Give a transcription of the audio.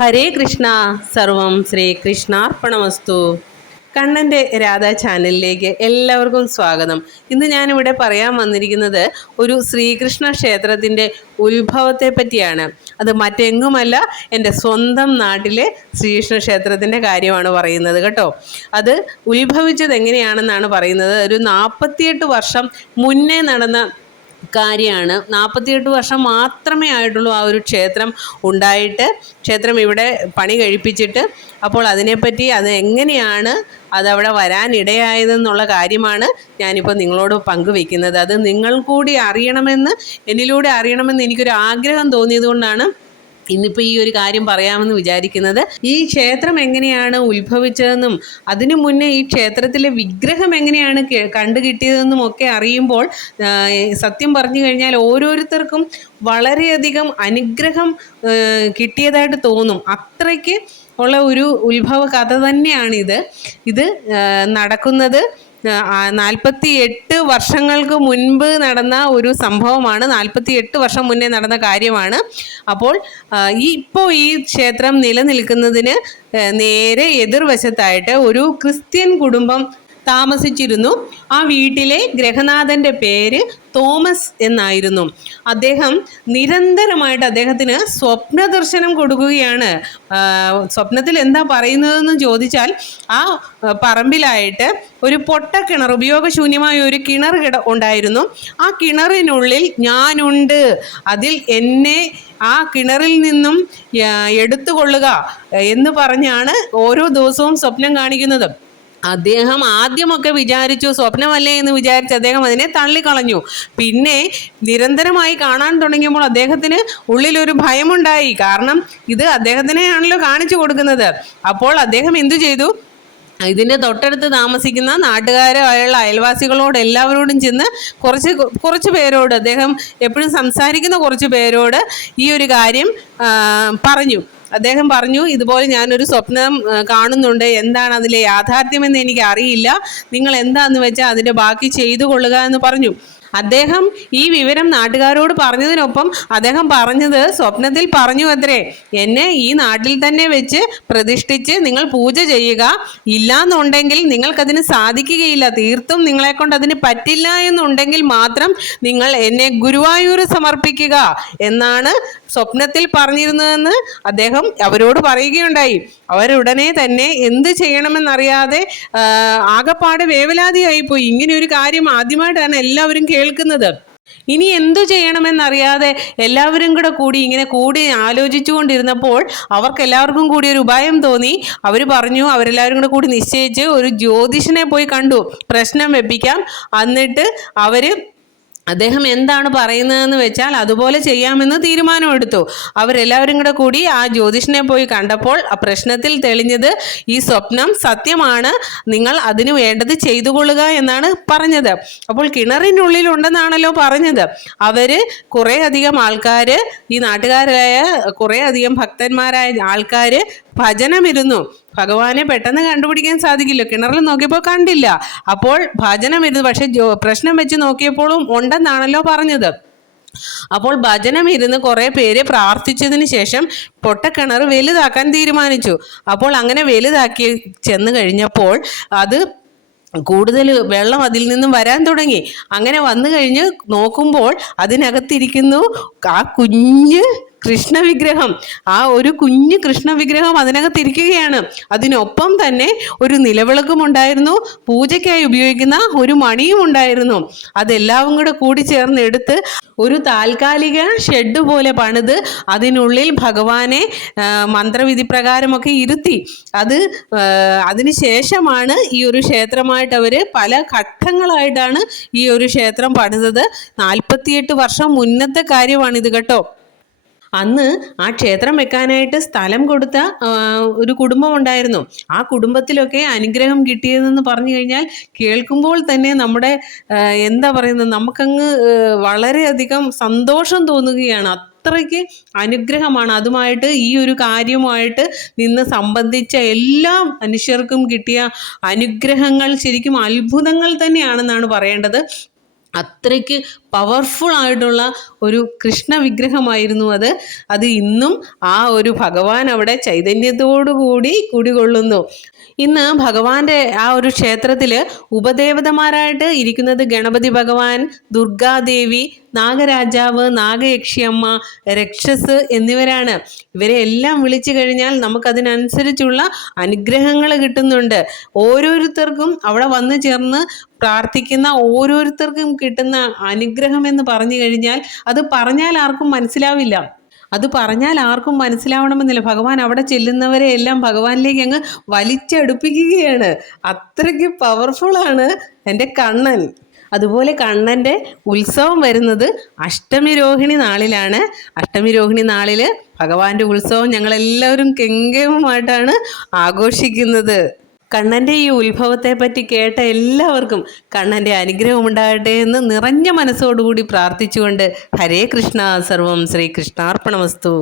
ഹരേ കൃഷ്ണ. സർവം ശ്രീകൃഷ്ണാർപ്പണമസ്തു. കണ്ണൻ്റെ രാധാ ചാനലിലേക്ക് എല്ലാവർക്കും സ്വാഗതം. ഇന്ന് ഞാനിവിടെ പറയാൻ വന്നിരിക്കുന്നത് ഒരു ശ്രീകൃഷ്ണ ക്ഷേത്രത്തിൻ്റെ ഉത്ഭവത്തെ പറ്റിയാണ്. അത് മറ്റെങ്ങുമല്ല, എൻ്റെ സ്വന്തം നാട്ടിലെ ശ്രീകൃഷ്ണ ക്ഷേത്രത്തിൻ്റെ കാര്യമാണ് പറയുന്നത് കേട്ടോ. അത് ഉത്ഭവിച്ചത് എങ്ങനെയാണെന്നാണ് പറയുന്നത്. ഒരു 48 വർഷം മുന്നേ നടന്ന കാര്യമാണ്. 48 വർഷം മാത്രമേ ആയിട്ടുള്ളൂ ആ ഒരു ക്ഷേത്രം ഉണ്ടായിട്ട്, ക്ഷേത്രം ഇവിടെ പണി കഴിപ്പിച്ചിട്ട്. അപ്പോൾ അതിനെപ്പറ്റി അത് എങ്ങനെയാണ് അതവിടെ വരാനിടയായതെന്നുള്ള കാര്യമാണ് ഞാനിപ്പോൾ നിങ്ങളോട് പങ്കുവെക്കുന്നത്. അത് നിങ്ങൾ കൂടി അറിയണമെന്ന്, എന്നിലൂടെ അറിയണമെന്ന് എനിക്കൊരു ആഗ്രഹം തോന്നിയത് കൊണ്ടാണ് ഇന്നിപ്പോൾ ഈ ഒരു കാര്യം പറയാമെന്ന് വിചാരിക്കുന്നത്. ഈ ക്ഷേത്രം എങ്ങനെയാണ് ഉത്ഭവിച്ചതെന്നും അതിനു മുന്നേ ഈ ക്ഷേത്രത്തിലെ വിഗ്രഹം എങ്ങനെയാണ് കണ്ടുകിട്ടിയതെന്നും ഒക്കെ അറിയുമ്പോൾ സത്യം പറഞ്ഞു കഴിഞ്ഞാൽ ഓരോരുത്തർക്കും വളരെയധികം അനുഗ്രഹം കിട്ടിയതായിട്ട് തോന്നും. അത്രയ്ക്ക് ഉള്ള ഒരു ഉത്ഭവ കഥ തന്നെയാണിത്. ഇത് നടക്കുന്നത് 48 വർഷങ്ങൾക്ക് മുൻപ് നടന്ന ഒരു സംഭവമാണ്. 48 വർഷം മുന്നേ നടന്ന കാര്യമാണ്. അപ്പോൾ ഇപ്പോൾ ഈ ക്ഷേത്രം നിലനിൽക്കുന്നതിന് നേരെ എതിർവശത്തായിട്ട് ഒരു ക്രിസ്ത്യൻ കുടുംബം താമസിച്ചിരുന്നു. ആ വീട്ടിലെ ഗ്രഹനാഥൻ്റെ പേര് തോമസ് എന്നായിരുന്നു. അദ്ദേഹം നിരന്തരമായിട്ട് അദ്ദേഹത്തിന് സ്വപ്ന ദർശനം കൊടുക്കുകയാണ്. സ്വപ്നത്തിൽ എന്താ പറയുന്നതെന്ന് ചോദിച്ചാൽ, ആ പറമ്പിലായിട്ട് ഒരു പൊട്ടക്കിണർ, ഉപയോഗശൂന്യമായ ഒരു കിണർ ഉണ്ടായിരുന്നു. ആ കിണറിനുള്ളിൽ ഞാനുണ്ട്, അതിൽ എന്നെ ആ കിണറിൽ നിന്നും എടുത്തുകൊള്ളുക എന്ന് പറഞ്ഞാണ് ഓരോ ദിവസവും സ്വപ്നം കാണിക്കുന്നത്. അദ്ദേഹം ആദ്യമൊക്കെ വിചാരിച്ചു സ്വപ്നമല്ലേ എന്ന് വിചാരിച്ച് അദ്ദേഹം അതിനെ തള്ളിക്കളഞ്ഞു. പിന്നെ നിരന്തരമായി കാണാൻ തുടങ്ങിയപ്പോൾ അദ്ദേഹത്തിന് ഉള്ളിലൊരു ഭയമുണ്ടായി. കാരണം ഇത് അദ്ദേഹത്തിനെയാണല്ലോ കാണിച്ചു കൊടുക്കുന്നത്. അപ്പോൾ അദ്ദേഹം എന്തു ചെയ്തു? ഇതിൻ്റെ തൊട്ടടുത്ത് താമസിക്കുന്ന നാട്ടുകാരായുള്ള അയൽവാസികളോട് എല്ലാവരോടും ചെന്ന് കുറച്ച് പേരോട്, അദ്ദേഹം എപ്പോഴും സംസാരിക്കുന്ന കുറച്ച് പേരോട് ഈ ഒരു കാര്യം പറഞ്ഞു. അദ്ദേഹം പറഞ്ഞു, ഇതുപോലെ ഞാനൊരു സ്വപ്നം കാണുന്നുണ്ട്, എന്താണ് അതിലെ യാഥാർത്ഥ്യമെന്ന് എനിക്ക് അറിയില്ല, നിങ്ങൾ എന്താണെന്ന് വെച്ചാൽ അതിൻ്റെ ബാക്കി ചെയ്തു കൊള്ളുക എന്ന് പറഞ്ഞു. അദ്ദേഹം ഈ വിവരം നാട്ടുകാരോട് പറഞ്ഞതിനൊപ്പം അദ്ദേഹം പറഞ്ഞത്, സ്വപ്നത്തിൽ പറഞ്ഞു അത്രേ, എന്നെ ഈ നാട്ടിൽ തന്നെ വെച്ച് പ്രതിഷ്ഠിച്ച് നിങ്ങൾ പൂജ ചെയ്യുക, ഇല്ലാന്നുണ്ടെങ്കിൽ നിങ്ങൾക്കതിന് സാധിക്കുകയില്ല, തീർത്തും നിങ്ങളെ കൊണ്ട് അതിന് പറ്റില്ല എന്നുണ്ടെങ്കിൽ മാത്രം നിങ്ങൾ എന്നെ ഗുരുവായൂർ സമർപ്പിക്കുക എന്നാണ് സ്വപ്നത്തിൽ പറഞ്ഞിരുന്നതെന്ന് അദ്ദേഹം അവരോട് പറയുകയുണ്ടായി. അവരുടനെ തന്നെ എന്ത് ചെയ്യണമെന്നറിയാതെ ആകപ്പാടെ വേവലാതിയായിപ്പോയി. ഇങ്ങനെ ഒരു കാര്യം ആദ്യമായിട്ടാണ് എല്ലാവരും കേൾക്കുന്നത്. ഇനി എന്തു ചെയ്യണമെന്നറിയാതെ എല്ലാവരും കൂടി ഇങ്ങനെ ആലോചിച്ചു കൊണ്ടിരുന്നപ്പോൾ അവർക്കെല്ലാവർക്കും കൂടി ഒരു ഉപായം തോന്നി. അവർ പറഞ്ഞു, അവരെല്ലാവരും കൂടി നിശ്ചയിച്ച് ഒരു ജ്യോതിഷനെ പോയി കണ്ടു, പ്രശ്നം വെപ്പിക്കാം, എന്നിട്ട് അദ്ദേഹം എന്താണ് പറയുന്നതെന്ന് വെച്ചാൽ അതുപോലെ ചെയ്യാമെന്ന് തീരുമാനമെടുത്തു. അവരെല്ലാവരും കൂടി ആ ജ്യോതിഷനെ പോയി കണ്ടപ്പോൾ ആ പ്രശ്നത്തിൽ തെളിഞ്ഞത് ഈ സ്വപ്നം സത്യമാണ്, നിങ്ങൾ അതിന് വേണ്ടത് ചെയ്തു കൊള്ളുക എന്നാണ് പറഞ്ഞത്. അപ്പോൾ കിണറിനുള്ളിൽ ഉണ്ടെന്നാണല്ലോ പറഞ്ഞത്. കുറേ അധികം ആൾക്കാർ, ഈ നാട്ടുകാരായ കുറേ അധികം ഭക്തന്മാരായ ആൾക്കാർ ഭജനമിരുന്നു. ഭഗവാനെ പെട്ടെന്ന് കണ്ടുപിടിക്കാൻ സാധിക്കില്ല, കിണറിൽ നോക്കിയപ്പോൾ കണ്ടില്ല. അപ്പോൾ ഭജനമിരുന്നു, പക്ഷെ പ്രശ്നം വെച്ച് നോക്കിയപ്പോഴും ഉണ്ടെന്നാണല്ലോ പറഞ്ഞത്. അപ്പോൾ ഭജനമിരുന്ന് കുറേ പേര് പ്രാർത്ഥിച്ചതിന് ശേഷം പൊട്ടക്കിണർ വലുതാക്കാൻ തീരുമാനിച്ചു. അപ്പോൾ അങ്ങനെ വലുതാക്കി ചെന്ന് കഴിഞ്ഞപ്പോൾ അത് കൂടുതൽ വെള്ളം അതിൽ നിന്നും വരാൻ തുടങ്ങി. അങ്ങനെ വന്നു കഴിഞ്ഞ് നോക്കുമ്പോൾ അതിനകത്തിരിക്കുന്നു ആ കുഞ്ഞ് കൃഷ്ണവിഗ്രഹം. ആ ഒരു കുഞ്ഞ് കൃഷ്ണവിഗ്രഹം അതിനകത്തിരിക്കുകയാണ്. അതിനൊപ്പം തന്നെ ഒരു നിലവിളക്കും ഉണ്ടായിരുന്നു, പൂജയ്ക്കായി ഉപയോഗിക്കുന്ന ഒരു മണിയും ഉണ്ടായിരുന്നു. അതെല്ലാം കൂടി ചേർന്ന് എടുത്ത് ഒരു താൽക്കാലിക ഷെഡ് പോലെ പണിത് അതിനുള്ളിൽ ഭഗവാനെ മന്ത്രവിധി പ്രകാരമൊക്കെ ഇരുത്തി. അതിന് ശേഷമാണ് ഈ ഒരു ക്ഷേത്രമായിട്ട് അവർ പല ഘട്ടങ്ങളായിട്ടാണ് ഈ ഒരു ക്ഷേത്രം പണിതത്. 48 വർഷം മുന്നത്തെ കാര്യമാണിത് കേട്ടോ. അന്ന് ആ ക്ഷേത്രം വെക്കാനായിട്ട് സ്ഥലം കൊടുത്ത ഒരു കുടുംബം ഉണ്ടായിരുന്നു. ആ കുടുംബത്തിലൊക്കെ അനുഗ്രഹം കിട്ടിയതെന്ന് പറഞ്ഞു കഴിഞ്ഞാൽ കേൾക്കുമ്പോൾ തന്നെ നമ്മുടെ എന്താ പറയുന്നത്, നമുക്കങ്ങ് വളരെയധികം സന്തോഷം തോന്നുകയാണ്. അത്രയ്ക്ക് അനുഗ്രഹമാണ്. അതുമായിട്ട് ഈ ഒരു കാര്യവുമായിട്ട് നിന്ന് സംബന്ധിച്ച എല്ലാ മനുഷ്യർക്കും കിട്ടിയ അനുഗ്രഹങ്ങൾ ശരിക്കും അത്ഭുതങ്ങൾ തന്നെയാണെന്നാണ് പറയേണ്ടത്. അത്രയ്ക്ക് പവർഫുൾ ആയിട്ടുള്ള ഒരു കൃഷ്ണ വിഗ്രഹമായിരുന്നു അത് ഇന്നും ആ ഒരു ഭഗവാൻ അവിടെ ചൈതന്യത്തോടു കൂടി കുടികൊള്ളുന്നു. ഇന്ന് ഭഗവാന്റെ ആ ഒരു ക്ഷേത്രത്തിൽ ഉപദേവതമാരായിട്ട് ഇരിക്കുന്നത് ഗണപതി ഭഗവാൻ, ദുർഗാദേവി, നാഗരാജാവ്, നാഗയക്ഷിയമ്മ, രക്ഷസ് എന്നിവരാണ്. ഇവരെ എല്ലാം വിളിച്ചു കഴിഞ്ഞാൽ നമുക്കതിനനുസരിച്ചുള്ള അനുഗ്രഹങ്ങൾ കിട്ടുന്നുണ്ട്. ഓരോരുത്തർക്കും അവിടെ വന്നു ചേർന്ന് പ്രാർത്ഥിക്കുന്ന ഓരോരുത്തർക്കും കിട്ടുന്ന അനുഗ്രഹം എന്ന് പറഞ്ഞു കഴിഞ്ഞാൽ അത് പറഞ്ഞാൽ ആർക്കും മനസ്സിലാവില്ല. അത് പറഞ്ഞാൽ ആർക്കും മനസ്സിലാവണമെന്നില്ല. ഭഗവാൻ അവിടെ ചെല്ലുന്നവരെ എല്ലാം ഭഗവാനിലേക്ക് അങ്ങ് വലിച്ചടുപ്പിക്കുകയാണ്. അത്രയ്ക്ക് പവർഫുള്ളാണ് എൻ്റെ കണ്ണൻ. അതുപോലെ കണ്ണൻ്റെ ഉത്സവം വരുന്നത് അഷ്ടമി രോഹിണി നാളിലാണ്. അഷ്ടമി രോഹിണി നാളിൽ ഭഗവാന്റെ ഉത്സവം ഞങ്ങളെല്ലാവരും കെങ്കേമമായിട്ടാണ് ആഘോഷിക്കുന്നത്. കണ്ണൻ്റെ ഈ ഉത്ഭവത്തെ പറ്റി കേട്ട എല്ലാവർക്കും കണ്ണൻ്റെ അനുഗ്രഹം ഉണ്ടാകട്ടെ എന്ന് നിറഞ്ഞ മനസ്സോടുകൂടി പ്രാർത്ഥിച്ചുകൊണ്ട് ഹരേ കൃഷ്ണ, സർവം ശ്രീകൃഷ്ണാർപ്പണമസ്തു.